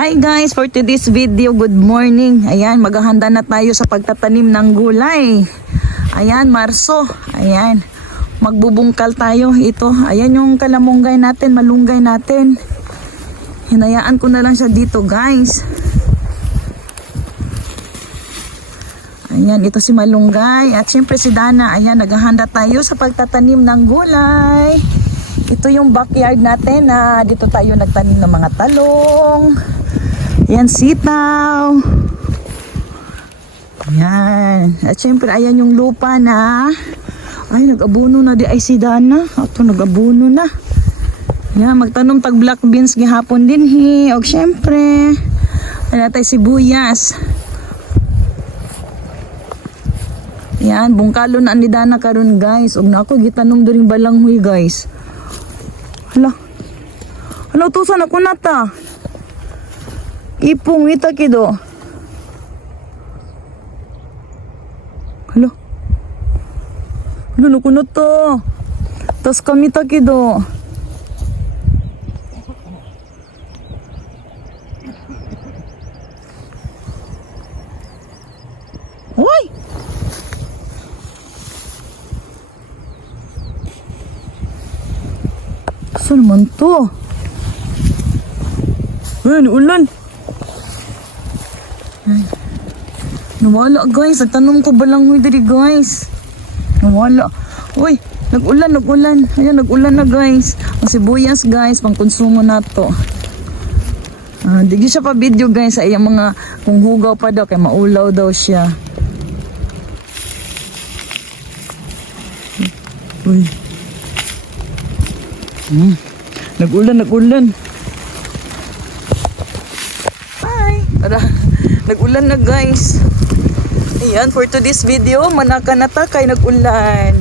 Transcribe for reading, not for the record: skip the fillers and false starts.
Hi guys, for today's video, good morning. Ayan, maghahanda na tayo sa pagtatanim ng gulay. Ayan, Marso. Ayan, magbubungkal tayo. Ito, ayan yung kalamunggay natin, malunggay natin. Hinayaan ko na lang siya dito guys. Ayan, ito si malunggay. At syempre si Dana. Ayan, naghahanda tayo sa pagtatanim ng gulay. Ito yung backyard natin na dito tayo nagtanim ng mga talong. Ayan, sitaw. Ayan. At syempre, ayan yung lupa na. Ay, nag-abuno na di ay si Dana. Ito, nag-abuno na. Ayan, magtanom tag black beans gihapon din hi. O syempre, ayan tayo sibuyas. Ayan, bungkalo na ni Dana karon guys. Og na ako gitanom during balanghoy guys. Hala. Hala, utusan ako na ta. Ipong ita kido. Hala. Hala, nakunot to. Tas kami ta kido. Uy! Saan naman to? Ay, ulan. Ay. Nawala guys. Nagtanong ko balanghoy diri guys. Nawala. Uy, nag-ulan. Ayan, nag-ulan na guys. Ang sibuyas guys, pang konsumo na to. Di siya pa video guys. Ay, yung mga kung hugaw pa daw, kay maulaw daw siya. Uy. Nag-ulan. Hi! Tara, nag-ulan na guys. Ayan, for today's video, manaka na ta kay nag-ulan.